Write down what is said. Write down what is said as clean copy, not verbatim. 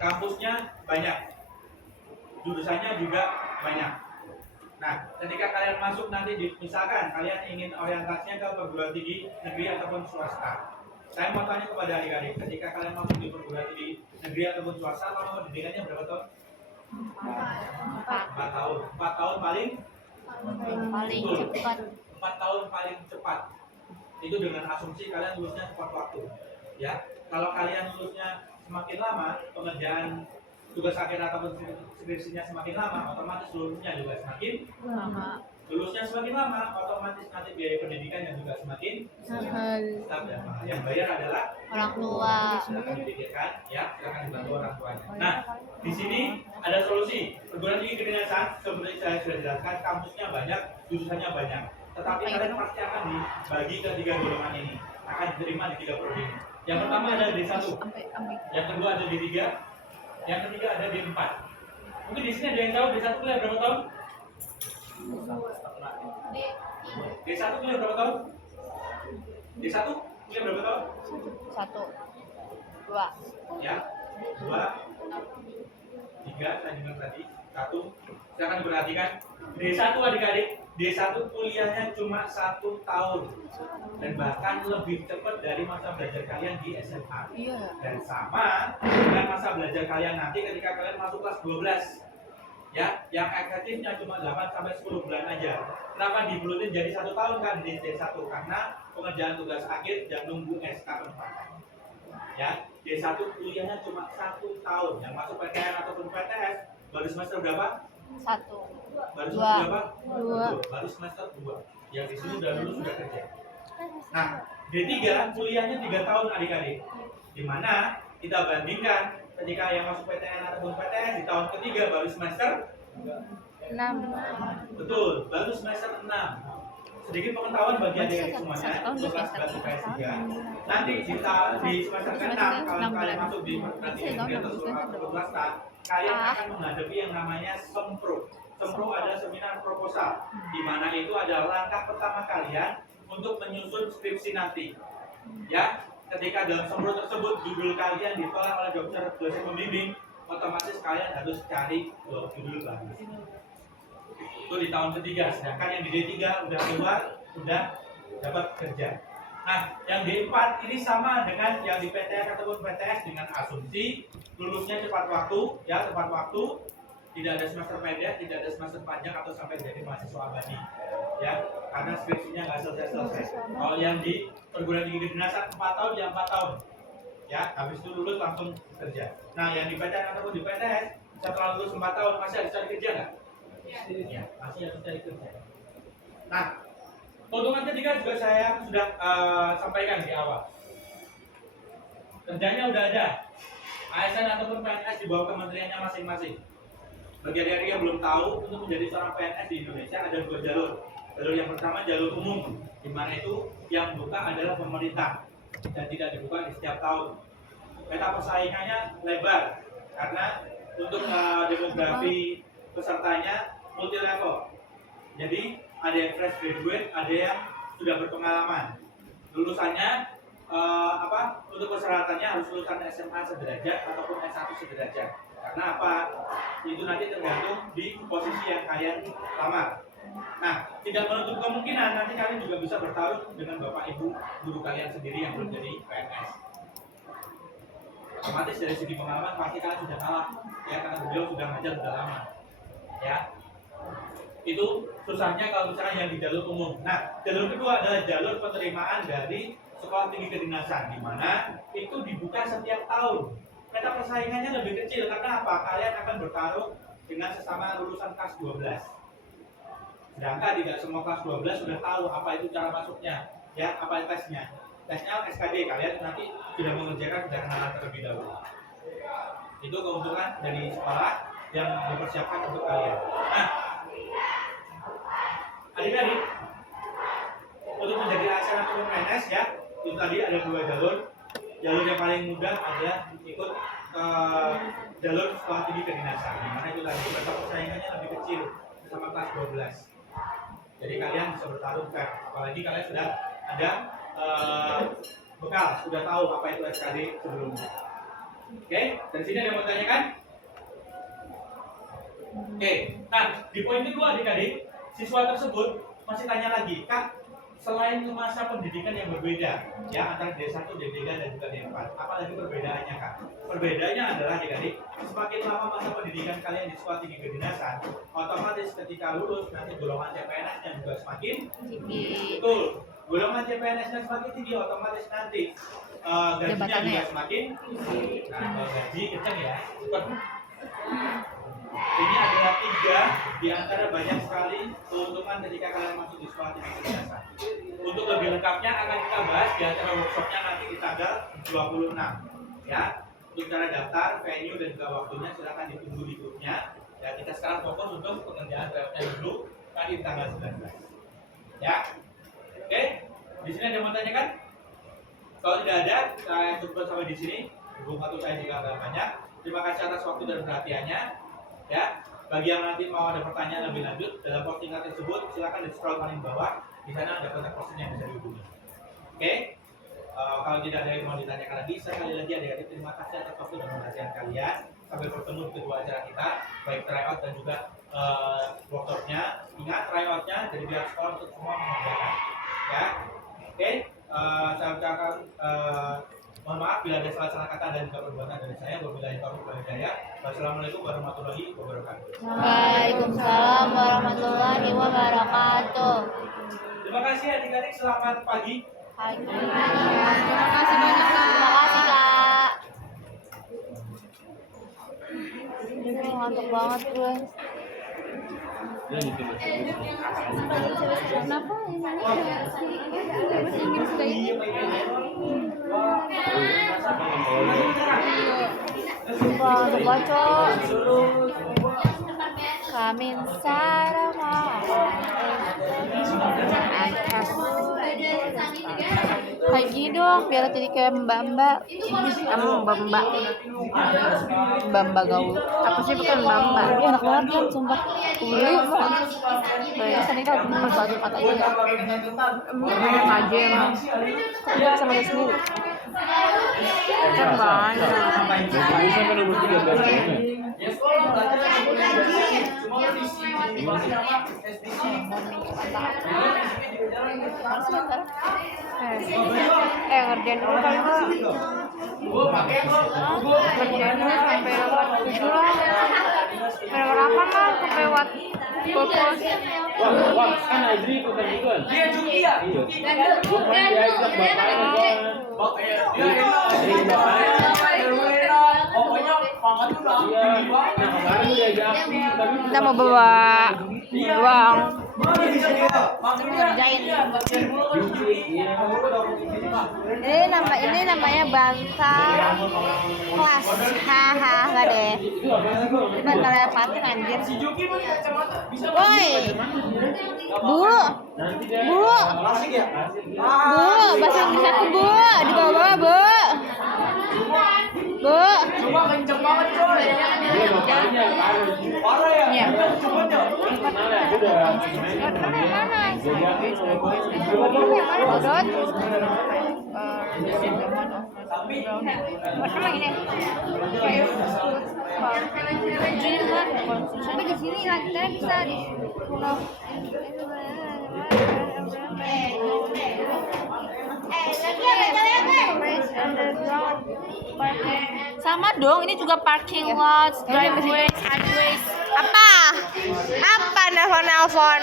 kampusnya banyak, jurusannya juga banyak. Nah, ketika kalian masuk nanti, misalkan kalian ingin orientasinya ke perguruan tinggi negeri ataupun swasta. Saya mau tanya kepada adik-adik, ketika kalian masuk di perguruan tinggi negeri ataupun swasta, lama pendidikannya berapa tahun? 4 tahun. 4 tahun paling cepat. 4 tahun paling cepat. Itu dengan asumsi kalian lulusnya tepat waktu. Ya, kalau kalian lulusnya semakin lama, pengerjaan tugas akhir ataupun skripsinya semakin lama, otomatis lulusnya juga semakin Lama. Lulusnya semakin lama, otomatis nanti biaya pendidikannya juga semakin Mahal. dan mahal. Yang bayar adalah Orang tua. silakan dipikirkan, ya, silakan dibantu orang tuanya. Nah, di sini ada solusi. Perguruan tinggi kedinasan seperti saya sudah jelaskan, kampusnya banyak, jurusannya banyak. Tetapi kalian pasti akan dibagi ke 3 golongan ini, akan diterima di 3 prodi ini. Yang pertama ada di 1, yang kedua ada di 3, yang ketiga ada di 4. Mungkin di sini ada yang tahu di 1 kuliah berapa tahun? D1 kuliah berapa tahun? D1 kuliah berapa tahun? 1, 2. Ya, 2, 3, saya dengar tadi 1. Silakan perhatikan. D1 adik-adik, D1 kuliahnya cuma 1 tahun dan bahkan lebih cepat dari masa belajar kalian di SMA. Iya. Dan sama dengan masa belajar kalian nanti ketika kalian masuk kelas 12. Ya, yang efektifnya cuma 8 sampai 10 bulan aja. Kenapa dibulutin jadi 1 tahun kan di D1? Karena pengerjaan tugas akhir dan nunggu SK penempatan. Ya, D1 kuliahnya cuma 1 tahun. Yang masuk PTN ataupun PTS baru semester berapa? 1. Baru Dua. semester berapa? Dua. Baru semester 2. Yang di sini udah lulus sudah kerja. Nah, D3 kuliahnya 3 tahun adik-adik. Di mana kita bandingkan ketika yang masuk PTN ataupun PTS di tahun ketiga baru semester 6. betul, baru semester 6. Sedikit pengetahuan bagi adik-adik semuanya, untuk kelas 11 IPS 3. Nanti di semester ke-6 kalau kalian masuk di nanti negeri atau swasta, kalian akan menghadapi yang namanya sempro. Sempro adalah seminar proposal, di mana itu adalah langkah pertama kalian untuk menyusun skripsi nanti. Ya, ketika dalam sempro tersebut judul kalian ditolak oleh dosen pembimbing, otomatis kalian harus cari judul baru. Itu di tahun ketiga, sedangkan yang di D3 udah keluar, udah dapat kerja. Nah, yang D4 ini sama dengan yang di PTN ataupun PTS dengan asumsi lulusnya tepat waktu, ya tepat waktu, tidak ada semester pendek, tidak ada semester panjang atau sampai jadi mahasiswa abadi, ya karena skripsinya nggak selesai. Kalau yang di perguruan tinggi kedinasan 4 tahun, ya 4 tahun, ya habis itu lulus langsung kerja. Nah, yang di PTN ataupun di PTS setelah lulus 4 tahun masih harus cari kerja nggak? Ya, masih harus cari kerja. Nah, keuntungan ketiga juga saya sudah sampaikan di awal. Kerjanya udah ada, ASN ataupun PNS di bawah kementeriannya masing-masing. Bagi adik-adik yang belum tahu, untuk menjadi seorang PNS di Indonesia ada 2 jalur. Jalur yang pertama jalur umum, di mana itu yang buka adalah pemerintah dan tidak dibuka di setiap tahun. Peta persaingannya lebar karena untuk demografi pesertanya multi level. Jadi ada yang fresh graduate, ada yang sudah berpengalaman. Lulusannya untuk persyaratannya harus lulusan SMA sederajat ataupun S1 sederajat. Karena apa? Itu nanti tergantung di posisi yang kalian lamar. Nah, tidak menutup kemungkinan nanti kalian juga bisa bertarung dengan bapak ibu guru kalian sendiri yang belum jadi PNS. Otomatis dari segi pengalaman pasti kalian sudah kalah, ya karena beliau sudah ngajar sudah lama. Ya, itu susahnya kalau misalnya yang di jalur umum. Nah, jalur kedua adalah jalur penerimaan dari sekolah tinggi kedinasan, di mana itu dibuka setiap tahun. Peta persaingannya lebih kecil karena apa? Kalian akan bertarung dengan sesama lulusan kelas 12. Sedangkan tidak semua kelas 12 sudah tahu apa itu cara masuknya, ya apa tesnya. Tesnya SKD, kalian nanti sudah mengerjakan sudah kenalan terlebih dahulu. Itu keuntungan dari sekolah yang dipersiapkan untuk kalian. Nah, adik-adik, untuk menjadi ASN atau PNS ya, itu tadi ada 2 jalur. Jalur yang paling mudah adalah ikut jalur sekolah tinggi kedinasan, di mana itu tadi peta persaingannya lebih kecil sama kelas 12. Jadi kalian bisa bertarung fair, apalagi kalian sudah ada bekal, sudah tahu apa itu SKD sebelumnya. Oke, dari sini ada yang mau tanyakan? Oke, nah di poin kedua adik-adik, siswa tersebut masih tanya lagi, Kak, selain masa pendidikan yang berbeda, ya antara D1, D3 dan juga D4, apalagi perbedaannya Kak? Perbedaannya adalah adik-adik, semakin lama masa pendidikan kalian di sekolah tinggi kedinasan, otomatis ketika lulus nanti golongan CPNS-nya juga semakin tinggi. betul. Golongan CPNS-nya semakin tinggi, otomatis nanti gajinya Jabatannya juga ya? semakin tinggi. Nah, kalau gaji kencang ya. Ini adalah 3 di antara banyak sekali keuntungan ketika kalian masuk di sekolah tinggi kedinasan. Untuk lebih lengkapnya akan kita bahas di acara workshopnya nanti di tanggal 26 ya. Untuk cara daftar, venue dan juga waktunya silakan ditunggu di grupnya. Ya, kita sekarang fokus untuk pengerjaan draftnya dulu nanti di tanggal 19. Ya. Oke, di sini ada yang mau tanyakan? Kalau tidak ada, saya cukup sampai di sini. Berhubung waktu saya juga agak banyak. Terima kasih atas waktu dan perhatiannya. Ya, bagi yang nanti mau ada pertanyaan lebih lanjut dalam postingan tersebut, silakan di scroll paling bawah. Di sana ada kontak person yang bisa dihubungi. Oke, kalau tidak ada yang mau ditanyakan lagi, sekali lagi adik-adik terima kasih atas waktu dan perhatian kalian. Sampai bertemu di kedua acara kita, baik tryout dan juga workshopnya. Ingat tryoutnya dari pihak sekolah untuk semua mengerjakan. Ya, oke. Saya ucapkan mohon maaf bila ada salah kata dan juga perbuatan dari saya. Wabillahi taufiq wal hidayah. Wassalamualaikum warahmatullahi wabarakatuh. Waalaikumsalam warahmatullahi wabarakatuh. Terima kasih adik-adik, selamat pagi. Terima kasih banyak Kak. Terima kasih Kak. Ini ngantuk banget gue. Kenapa ini ingin sekali? Untuk baca Kamin Sarama kayak gini dong biar jadi kayak mbak-mbak. Kamu mbak-mbak mbak-mbak gaul apa sih bukan mbak-mbak? Ini enak banget kan sumpah. Uli mau bayar sini kalau pas baju kata aja ya enak aja emang kerja sama dia sendiri kan banyak Bisa kan nomor 13 ngerjain dulu kali Mbak. Ngerjain dulu sampai lewat 7 lah. Sampai lewat 8 lah, sampai lewat purpose. Wah, kan Adri ikutan juga. Iya, Juki ya. Iya. Bukan dia ikut bapaknya kan. Adri bapaknya. Pokoknya makan tuh udah Iya. Nah, kemarin udah diajak tapi Kita mau bawa uang. ngerjain. Ini namanya bangsa kelas. Haha, enggak deh. Ini bantal lepatin anjir. Si Juki mah kacamata bisa. Woi. Bu. nanti deh. Bu. Asik ya? Bu, bahasa Inggris aku Bu, di bawah-bawah Bu. Bu. Cuma kenceng banget coy. Dia bapaknya kan. Parah ya? Iya. Coba coba. Kenal ya, aku udah. Mana? Jadi aku Bodot. Sampai di sini lagi kita bisa di sama dong, ini juga parking lot, driveways, highways. Apa? Apa nelfon?